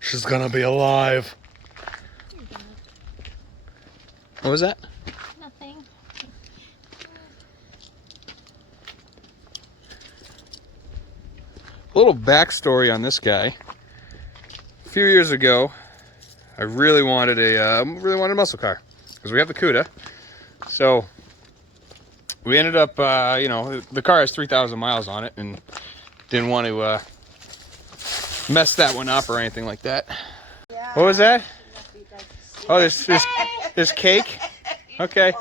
She's gonna be alive. What was that? Nothing. A little backstory on this guy. A few years ago, I really wanted a muscle car because we have the Cuda. So we ended up, you know, the car has 3,000 miles on it, and didn't want to mess that one up or anything like that. Yeah. What was that? Oh, there's cake. Okay.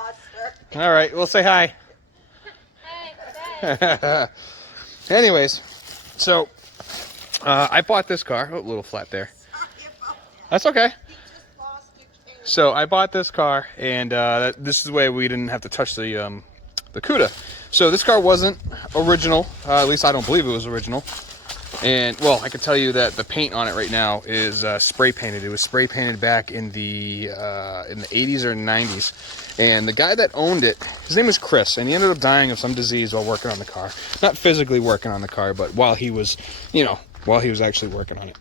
All right. We'll say hi. Hi. Anyways, so I bought this car. Oh, a little flat there. That's okay. So I bought this car, and this is the way we didn't have to touch the Cuda. So this car wasn't original. At least I don't believe it was original. And well, I can tell you that the paint on it right now is spray painted. It was spray painted back in the 80s or 90s. And the guy that owned it, his name was Chris, and he ended up dying of some disease while working on the car. Not physically working on the car, but while he was, you know, while he was actually working on it.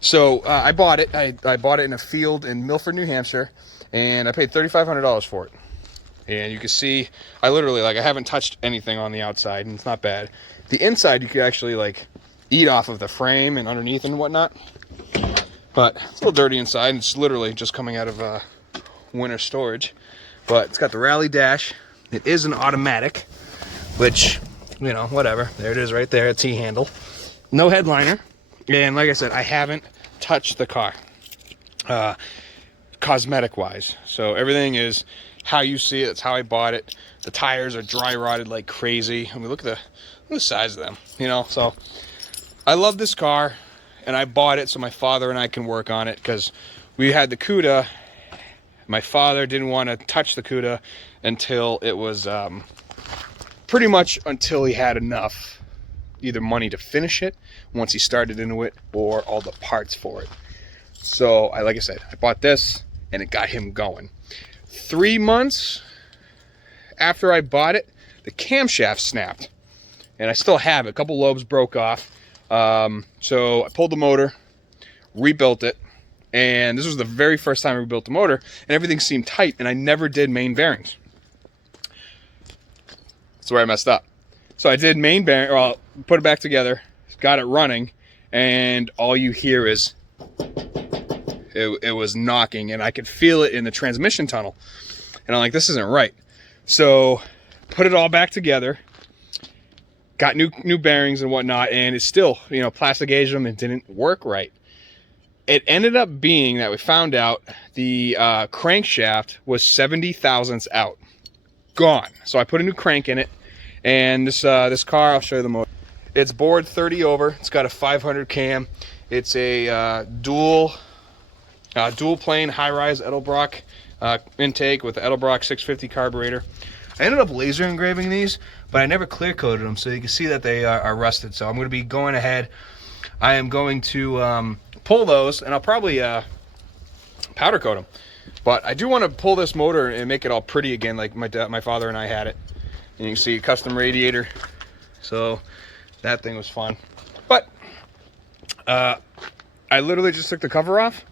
So I bought it. I bought it in a field in Milford, New Hampshire, and I paid $3,500 for it. And you can see, I literally, like, I haven't touched anything on the outside, and it's not bad. The inside, you could actually, like, eat off of the frame and underneath and whatnot. But it's a little dirty inside, and it's literally just coming out of winter storage. But it's got the rally dash. It is an automatic, which, you know, whatever. There it is right there, a T-handle. No headliner. And like I said, I haven't touched the car, cosmetic-wise. So everything is how you see it. That's how I bought it. The tires are dry rotted like crazy. I mean, look at the size of them, you know. So I love this car, and I bought it so my father and I can work on it, because we had the Cuda. My father didn't want to touch the Cuda until it was pretty much until he had enough either money to finish it once he started into it, or all the parts for it. So like I said, I bought this, and it got him going. 3 months after I bought it, the camshaft snapped, and I still have it. A couple lobes broke off. So I pulled the motor, rebuilt it, and this was the very first time I rebuilt the motor, and everything seemed tight, and I never did main bearings. That's where I messed up. So I did main bearing, well, put it back together, got it running, and all you hear is it was knocking, and I could feel it in the transmission tunnel. And I'm like, this isn't right. So put it all back together, got new bearings and whatnot, and it's still, you know, plastic aged them, and didn't work right. It ended up being that we found out the crankshaft was 70 thousandths out, gone. So I put a new crank in it, and this car, I'll show you the motor. It's bored 30 over. It's got a 500 cam. It's a dual plane high-rise Edelbrock intake with the Edelbrock 650 carburetor. I ended up laser engraving these, but I never clear coated them, so you can see that they are rusted. So I'm going to be going ahead. I am going to pull those, and I'll probably powder coat them. But I do want to pull this motor and make it all pretty again, like my father and I had it. And you can see a custom radiator. So that thing was fun. But I literally just took the cover off,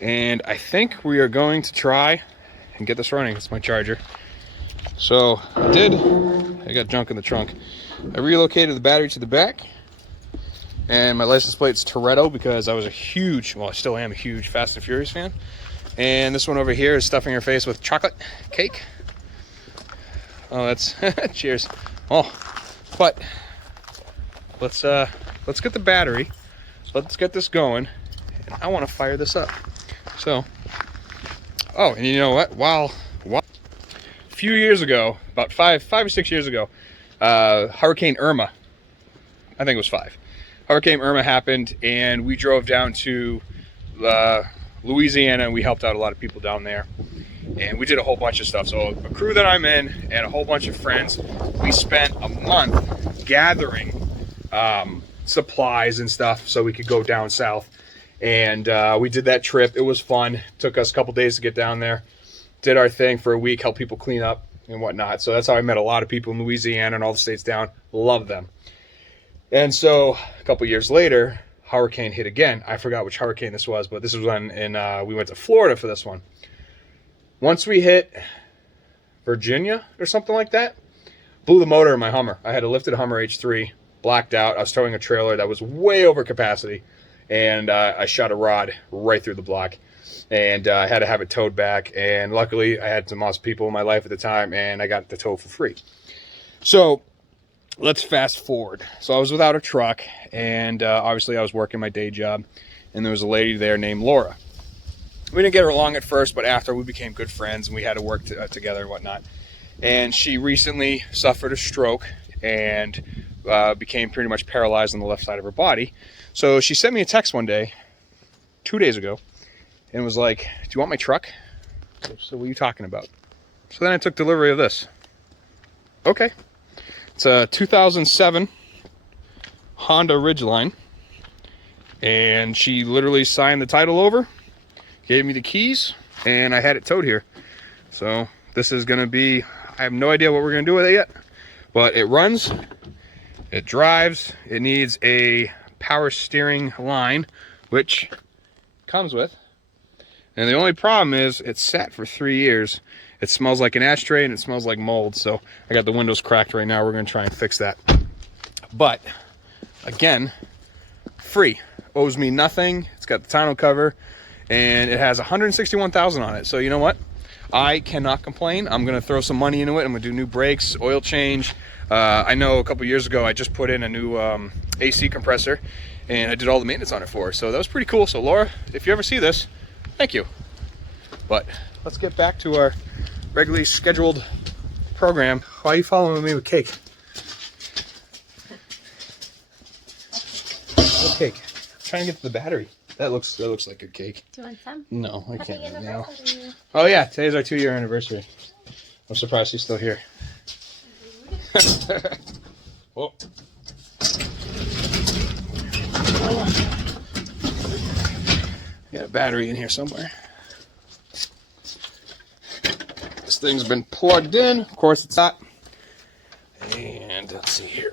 and I think we are going to try and get this running. It's my charger. So I got junk in the trunk. I relocated the battery to the back, and my license plate's Toretto, because I was a huge, well, I still am a huge Fast and Furious fan. And this one over here is stuffing her face with chocolate cake. Oh, that's cheers. Oh, but let's get the battery. Let's get this going. And I want to fire this up. So, oh, and you know what? While a few years ago, about five or 6 years ago, Hurricane Irma, I think it was 5. Hurricane Irma happened, and we drove down to Louisiana, and we helped out a lot of people down there. And we did a whole bunch of stuff. So a crew that I'm in and a whole bunch of friends, we spent a month gathering supplies and stuff so we could go down south. And we did that trip. It was fun. Took us a couple days to get down there. Did our thing for a week, helped people clean up and whatnot. So that's how I met a lot of people in Louisiana and all the states down. Love them. And so a couple years later, hurricane hit again. I forgot which hurricane this was, but this was when we went to Florida for this one. Once we hit Virginia or something like that, blew the motor in my Hummer. I had a lifted Hummer H3, blacked out. I was towing a trailer that was way over capacity, and I shot a rod right through the block, and I had to have it towed back. And luckily, I had some awesome people in my life at the time, and I got the tow for free. So let's fast forward. So I was without a truck, and obviously I was working my day job, and there was a lady there named Laura. We didn't get along at first, but after we became good friends, and we had to work together and whatnot. And she recently suffered a stroke and became pretty much paralyzed on the left side of her body. So she sent me a text one day, 2 days ago, and was like, do you want my truck? So what are you talking about? So then I took delivery of this. Okay. It's a 2007 Honda Ridgeline. And she literally signed the title over, gave me the keys, and I had it towed here. So this is going to be, I have no idea what we're going to do with it yet, but it runs, it drives, it needs a power steering line, which comes with. And the only problem is it's sat for 3 years. It smells like an ashtray and it smells like mold. So I got the windows cracked right now. We're going to try and fix that. But again, free. Owes me nothing. It's got the tonneau cover and it has 161,000 on it. So you know what? I cannot complain. I'm going to throw some money into it. I'm going to do new brakes, oil change. I know a couple years ago I just put in a new AC compressor and I did all the maintenance on it for her. So that was pretty cool. So Laura, if you ever see this, thank you. But let's get back to our regularly scheduled program. Why are you following me with cake? What cake? I'm trying to get to the battery. That looks like good cake. Do you want some? No, I can't right now. Oh yeah, today's our 2-year anniversary. I'm surprised she's still here. Whoa. Got a battery in here somewhere. This thing's been plugged in. Of course it's not. And let's see here.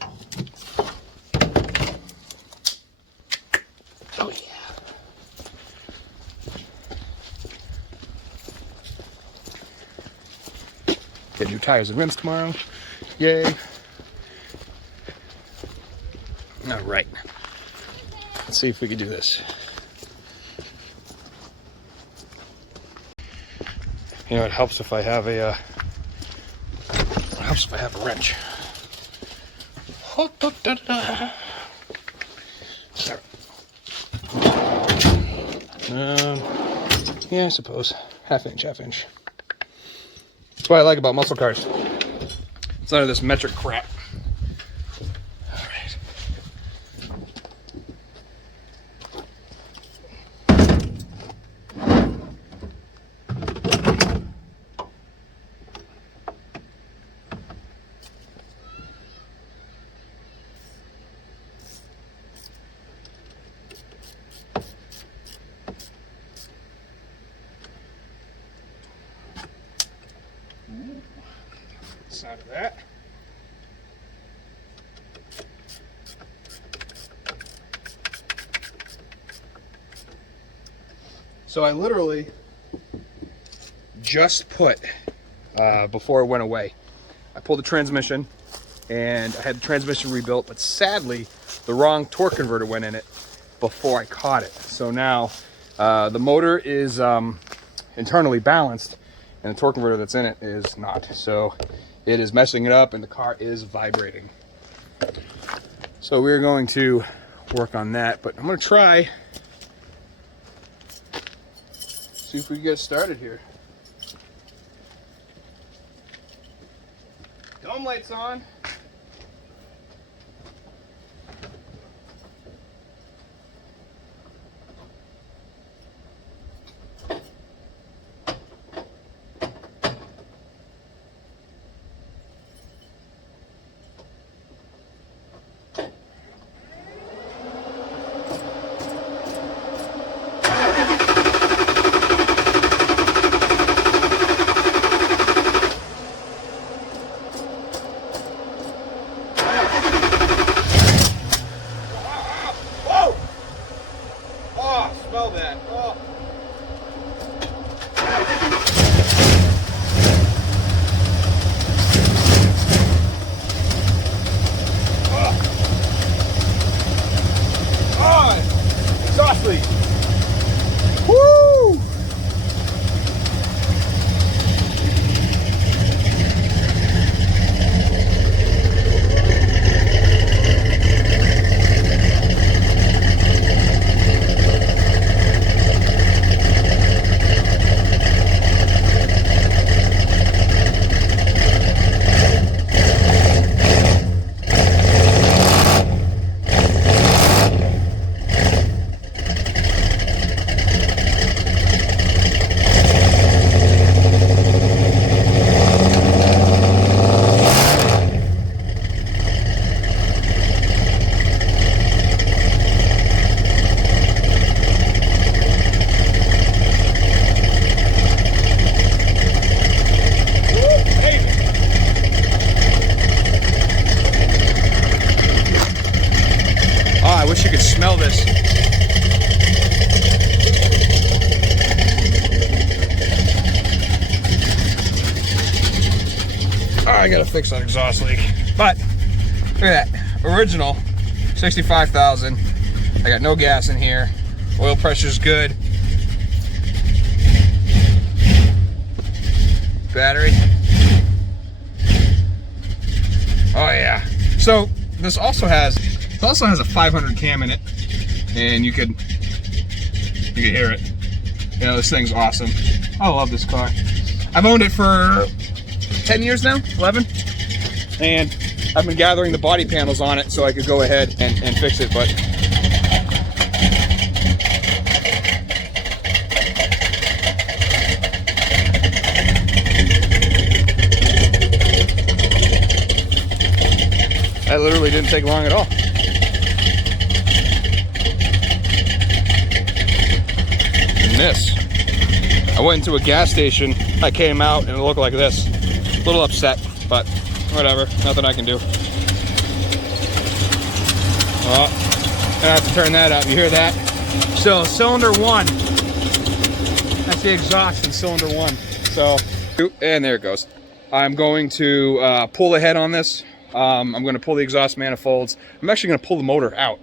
Oh yeah. Get new tires and rims tomorrow. Yay. All right. Let's see if we can do this. You know, it helps if I have a wrench. Yeah, I suppose. Half inch. That's what I like about muscle cars. It's none of this metric crap. All right. Side of that. So I literally just put, before it went away, I pulled the transmission and I had the transmission rebuilt, but sadly the wrong torque converter went in it before I caught it. So now the motor is internally balanced and the torque converter that's in it is not. So it is messing it up and the car is vibrating. So we're going to work on that, but I'm going to try, see if we can get started here. Dome lights on. smell that. Oh. Oh, exhaust leak. Woo! I wish you could smell this. Oh, I gotta fix that exhaust leak. But look at that. Original 65,000. I got no gas in here. Oil pressure's good. Battery. Oh yeah. So this also has a 500 cam in it, and you could hear it. You know, this thing's awesome. I love this car. I've owned it for 10 years now, 11, and I've been gathering the body panels on it so I could go ahead and fix it, but that literally didn't take long at all. And this, I went into a gas station, I came out and it looked like this. A little upset, but whatever, nothing I can do. Well, I have to turn that up, you hear that? So, cylinder one, that's the exhaust in cylinder one. So, and there it goes. I'm going to pull the head on this. I'm going to pull the exhaust manifolds. I'm actually going to pull the motor out.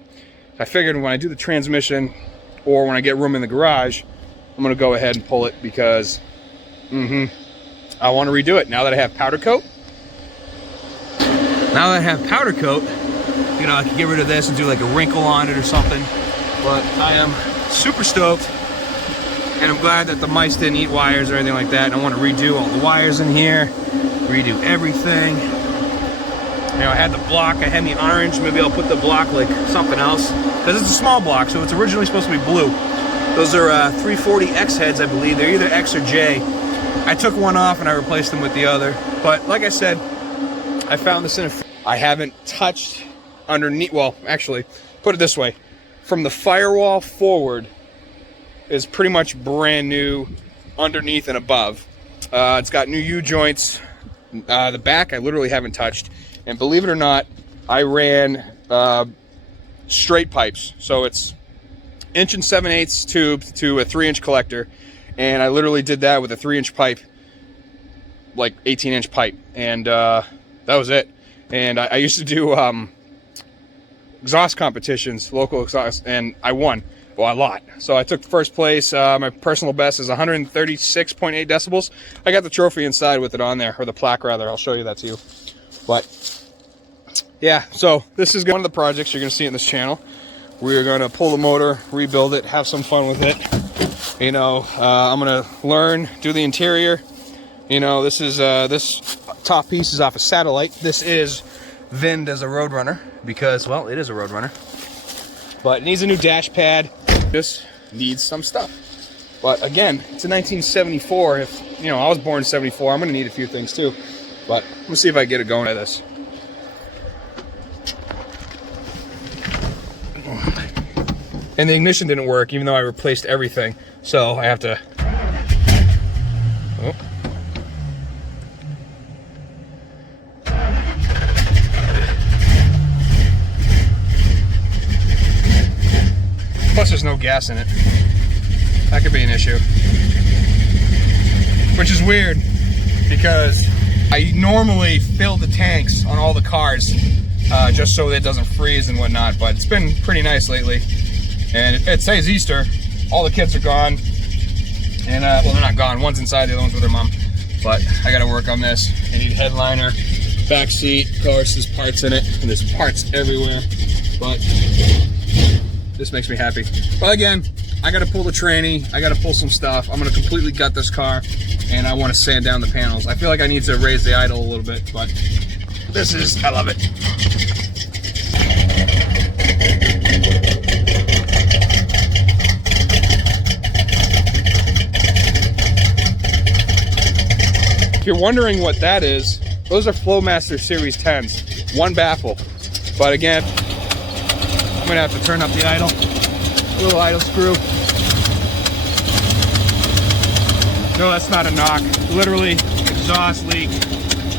I figured when I do the transmission or when I get room in the garage, I'm going to go ahead and pull it because I want to redo it now that I have powder coat. Now that I have powder coat, you know, I can get rid of this and do like a wrinkle on it or something. But I am super stoked, and I'm glad that the mice didn't eat wires or anything like that. And I want to redo all the wires in here, redo everything. You know, I had the block, I had the orange. Maybe I'll put the block like something else, because it's a small block, so it's originally supposed to be blue. Those are 340X heads, I believe. They're either X or J. I took one off and I replaced them with the other. But like I said, I found this in a... I haven't touched underneath... Well, actually, put it this way. From the firewall forward is pretty much brand new underneath and above. It's got new U-joints. The back I literally haven't touched. And believe it or not, I ran straight pipes. So it's 1 7/8 tube to a 3-inch collector. And I literally did that with a 3-inch pipe, like 18-inch pipe. And that was it. And I used to do exhaust competitions, local exhaust, and I won. Well, a lot. So I took first place. My personal best is 136.8 decibels. I got the trophy inside with it on there, or the plaque rather. I'll show you that to you. But yeah, so this is one of the projects you're going to see in this channel. We're going to pull the motor, rebuild it, have some fun with it. You know, I'm going to learn, do the interior. You know, this is this top piece is off a Satellite. This is VINed as a Roadrunner because, well, it is a Roadrunner. But it needs a new dash pad. This needs some stuff. But again, it's a 1974. If, you know, I was born in 74, I'm going to need a few things too. But let's see if I get it going by this. And the ignition didn't work, even though I replaced everything. So I have to... Oh. Plus there's no gas in it. That could be an issue. Which is weird because I normally fill the tanks on all the cars just so it doesn't freeze and whatnot, but it's been pretty nice lately. And it says Easter, all the kids are gone. And well, they're not gone, one's inside, the other one's with their mom. But I gotta work on this. I need a headliner, back seat, of course, there's parts in it, and there's parts everywhere. But this makes me happy. But again, I gotta pull the tranny, I gotta pull some stuff. I'm gonna completely gut this car, and I wanna sand down the panels. I feel like I need to raise the idle a little bit, but this is, I love it. If you're wondering what that is, those are Flowmaster Series 10s, one baffle. But again, I'm gonna have to turn up the idle, little idle screw. No, that's not a knock. Literally, exhaust leak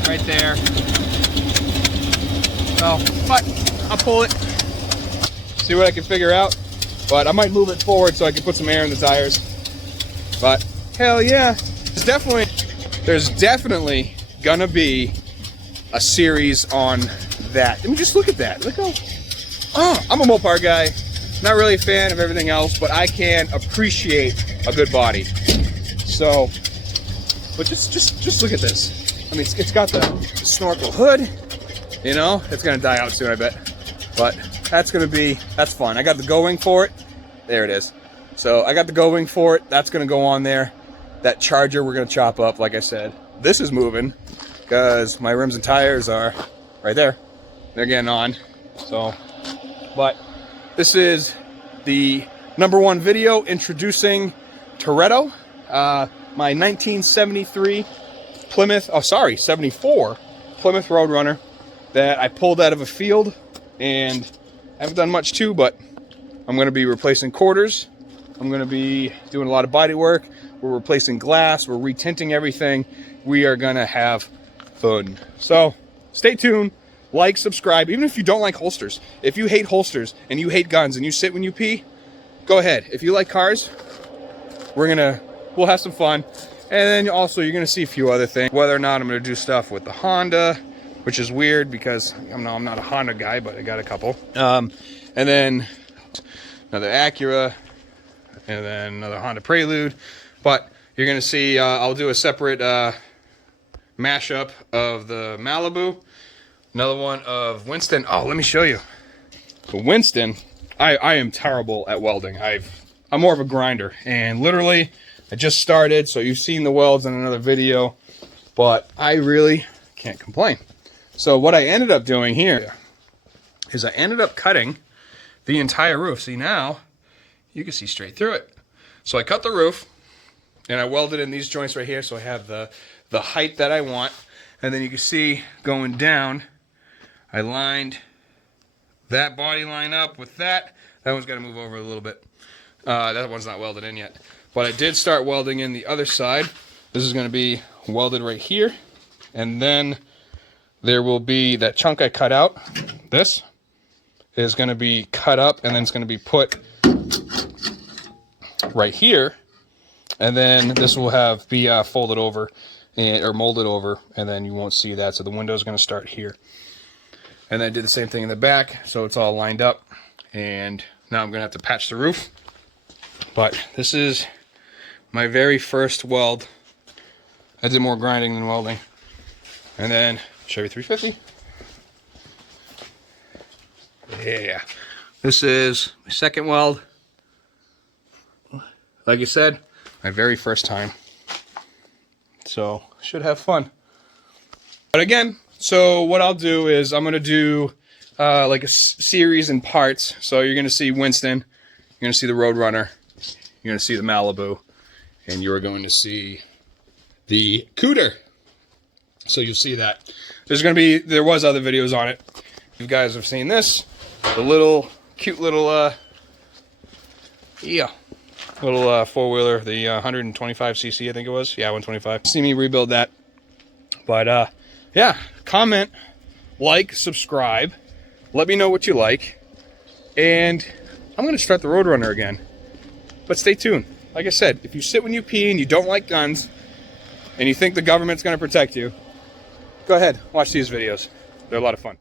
right there. So, but I'll pull it, see what I can figure out. But I might move it forward so I can put some air in the tires. But hell yeah, there's definitely gonna be a series on that. I mean, just look at that. Look how, I'm a Mopar guy. Not really a fan of everything else, but I can appreciate a good body. So, but just look at this. I mean, it's got the snorkel hood. You know, it's gonna die out soon, I bet. But that's fun. I got the go-wing for it. There it is. So I got the go-wing for it. That's gonna go on there. That Charger we're gonna chop up, like I said. This is moving because my rims and tires are right there. They're getting on. So, but this is the #1 video introducing Toretto, my 1973 Plymouth, 74 Plymouth Roadrunner that I pulled out of a field, and I haven't done much to, but I'm gonna be replacing quarters. I'm gonna be doing a lot of body work. We're replacing glass, we're retinting everything. We are gonna have fun. So stay tuned, like, subscribe, even if you don't like holsters. If you hate holsters and you hate guns and you sit when you pee, go ahead. If you like cars, we'll have some fun. And then also you're gonna see a few other things. Whether or not I'm gonna do stuff with the Honda, which is weird because I'm not a Honda guy, but I got a couple. And then another Acura, and then another Honda Prelude. But you're gonna see, I'll do a separate mashup of the Malibu, another one of Winston. Oh, let me show you. So Winston, I am terrible at welding. I'm more of a grinder, and literally I just started, so you've seen the welds in another video, but I really can't complain. So what I ended up doing here is I ended up cutting the entire roof. See, now you can see straight through it. So I cut the roof and I welded in these joints right here, so I have the height that I want. And then you can see going down, I lined that body line up with that. That one's got to move over a little bit. That one's not welded in yet. But I did start welding in the other side. This is going to be welded right here. And then there will be that chunk I cut out. This is going to be cut up, and then it's going to be put right here. And then this will be folded over or molded over, and then you won't see that. So the window is going to start here. And then I did the same thing in the back, so it's all lined up. And now I'm going to have to patch the roof. But this is my very first weld. I did more grinding than welding. And then Chevy 350. Yeah. This is my second weld. Like I said, my very first time. So, should have fun. But again, so what I'll do is I'm going to do like a series in parts. So you're going to see Winston, you're going to see the Roadrunner, you're going to see the Malibu, and you're going to see the Cooter. So you'll see that. There was other videos on it. You guys have seen this. The cute little four-wheeler, the 125cc, I think it was. Yeah, 125. See me rebuild that. But yeah, comment, like, subscribe. Let me know what you like. And I'm going to start the Roadrunner again. But stay tuned. like I said, if you sit when you pee and you don't like guns, and you think the government's going to protect you, go ahead, watch these videos. They're a lot of fun.